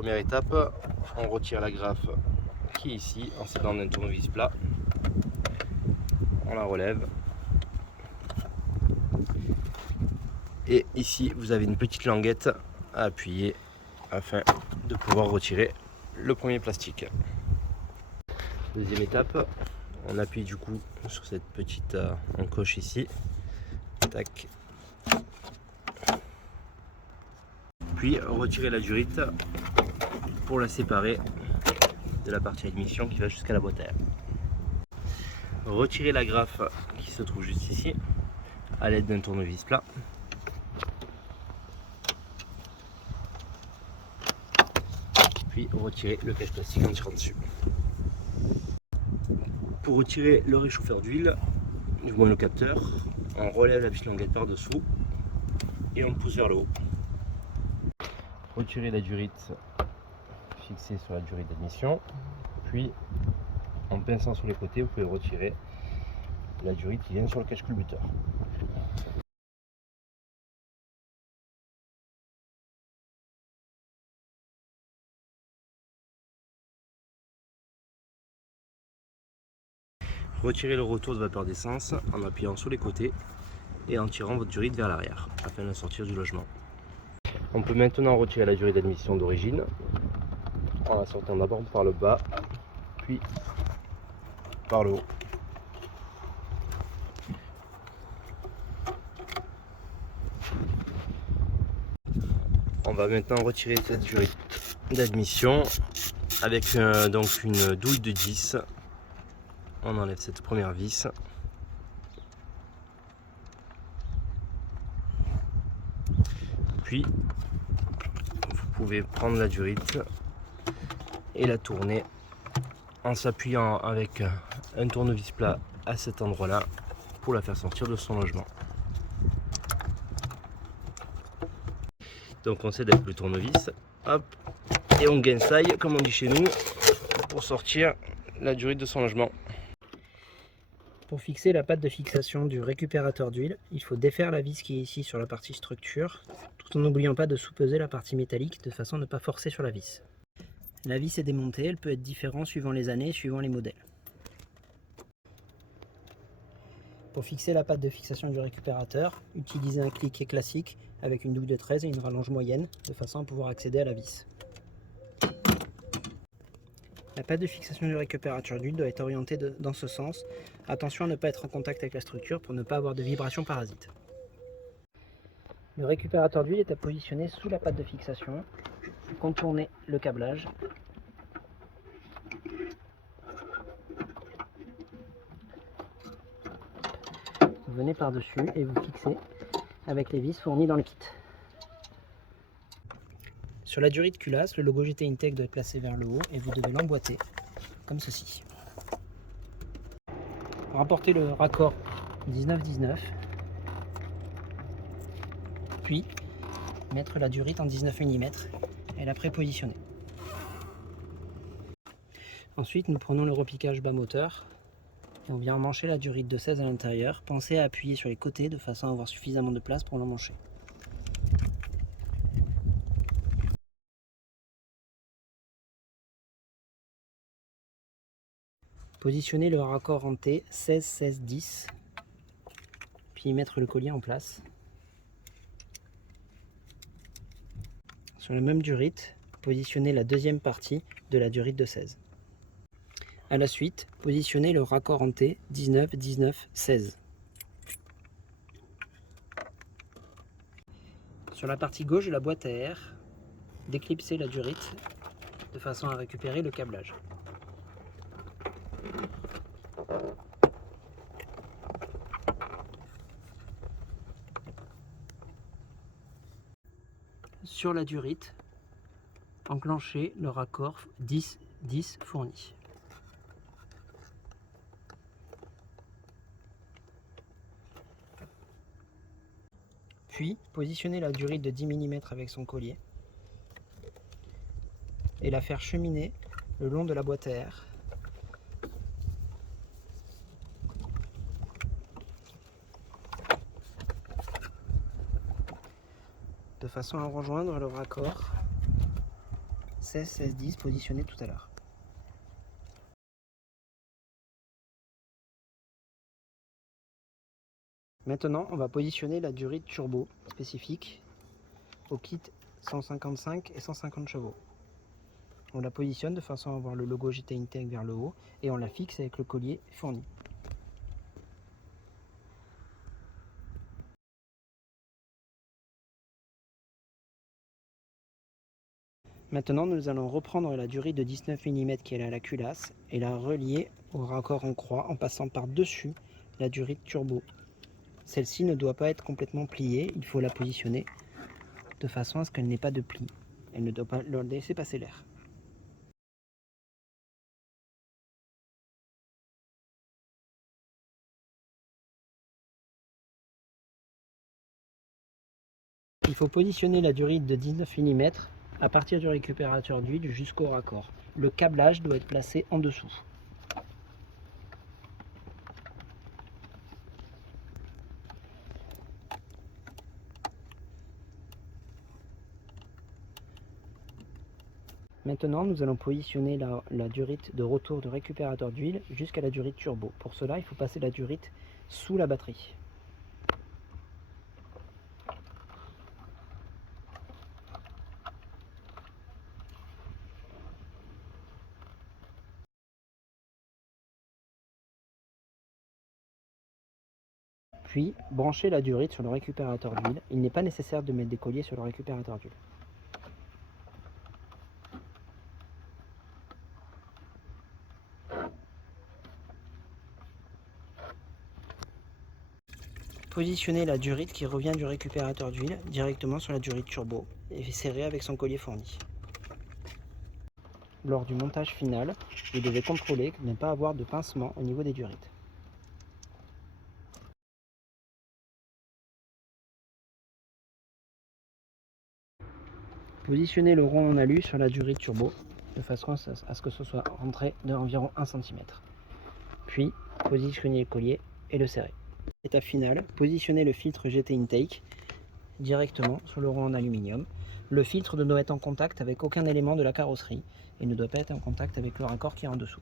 Première étape, on retire la graffe qui est ici en s'aidant d'un tournevis plat. On la relève. Et ici, vous avez une petite languette à appuyer afin de pouvoir retirer le premier plastique. Deuxième étape, on appuie du coup sur cette petite encoche ici. Tac. Puis retirer la durite pour la séparer de la partie admission qui va jusqu'à la boîte à air. Retirer la graffe qui se trouve juste ici à l'aide d'un tournevis plat. Puis retirer le cache plastique en tirant dessus. Pour retirer le réchauffeur d'huile, du moins le capteur, on relève la petite languette par dessous et on pousse vers le haut. Retirer la durite fixée sur la durite d'admission, puis en pinçant sur les côtés, vous pouvez retirer la durite qui vient sur le cache-culbuteur. Retirez le retour de vapeur d'essence en appuyant sur les côtés et en tirant votre durite vers l'arrière afin de la sortir du logement. On peut maintenant retirer la durite d'admission d'origine en la sortant d'abord par le bas puis par le haut. On va maintenant retirer cette durite d'admission avec donc une douille de 10. On enlève cette première vis. Puis vous pouvez prendre la durite et la tourner en s'appuyant avec un tournevis plat à cet endroit-là pour la faire sortir de son logement. Donc on s'aide avec le tournevis, hop, et on gainsaille comme on dit chez nous pour sortir la durite de son logement. Pour fixer la patte de fixation du récupérateur d'huile, il faut défaire la vis qui est ici sur la partie structure, tout en n'oubliant pas de sous-peser la partie métallique de façon à ne pas forcer sur la vis. La vis est démontée, elle peut être différente suivant les années, suivant les modèles. Pour fixer la patte de fixation du récupérateur, utilisez un cliquet classique avec une douille de 13 et une rallonge moyenne, de façon à pouvoir accéder à la vis. La patte de fixation du récupérateur d'huile doit être orientée dans ce sens. Attention à ne pas être en contact avec la structure pour ne pas avoir de vibrations parasites. Le récupérateur d'huile est à positionner sous la patte de fixation. Contournez le câblage. Vous venez par-dessus et vous fixez avec les vis fournies dans le kit. Sur la durite culasse, le logo GT Intech doit être placé vers le haut et vous devez l'emboîter comme ceci. Rapportez le raccord 19-19, puis mettre la durite en 19 mm et la prépositionner. Ensuite, nous prenons le repiquage bas moteur et on vient emmancher la durite de 16 à l'intérieur. Pensez à appuyer sur les côtés de façon à avoir suffisamment de place pour l'emmancher. Positionnez le raccord en T 16-16-10, puis mettre le collier en place. Sur la même durite, positionnez la deuxième partie de la durite de 16. A la suite, positionnez le raccord en T 19-19-16. Sur la partie gauche de la boîte à air, déclipsez la durite de façon à récupérer le câblage. Sur la durite, enclenchez le raccord 10-10 fourni. Puis, positionnez la durite de 10 mm avec son collier et la faire cheminer le long de la boîte à air. De façon à rejoindre le raccord 16-16-10 positionnés tout à l'heure. Maintenant, on va positionner la durite turbo spécifique au kit 155 et 150 chevaux. On la positionne de façon à avoir le logo GT Intech vers le haut et on la fixe avec le collier fourni. Maintenant, nous allons reprendre la durite de 19 mm qui est à la culasse et la relier au raccord en croix en passant par-dessus la durite turbo. Celle-ci ne doit pas être complètement pliée, il faut la positionner de façon à ce qu'elle n'ait pas de pli. Elle ne doit pas leur laisser passer l'air. Il faut positionner la durite de 19 mm à partir du récupérateur d'huile jusqu'au raccord. Le câblage doit être placé en dessous. Maintenant, nous allons positionner la durite de retour de récupérateur d'huile jusqu'à la durite turbo. Pour cela, il faut passer la durite sous la batterie. Puis, brancher la durite sur le récupérateur d'huile. Il n'est pas nécessaire de mettre des colliers sur le récupérateur d'huile. Positionnez la durite qui revient du récupérateur d'huile directement sur la durite turbo et serrer avec son collier fourni. Lors du montage final, vous devez contrôler de ne pas avoir de pincement au niveau des durites. Positionnez le rond en alu sur la durite turbo de façon à ce que ce soit rentré d'environ 1 cm. Puis, positionnez le collier et le serrez. Étape finale, positionnez le filtre GT Intake directement sur le rond en aluminium. Le filtre ne doit être en contact avec aucun élément de la carrosserie et ne doit pas être en contact avec le raccord qui est en dessous.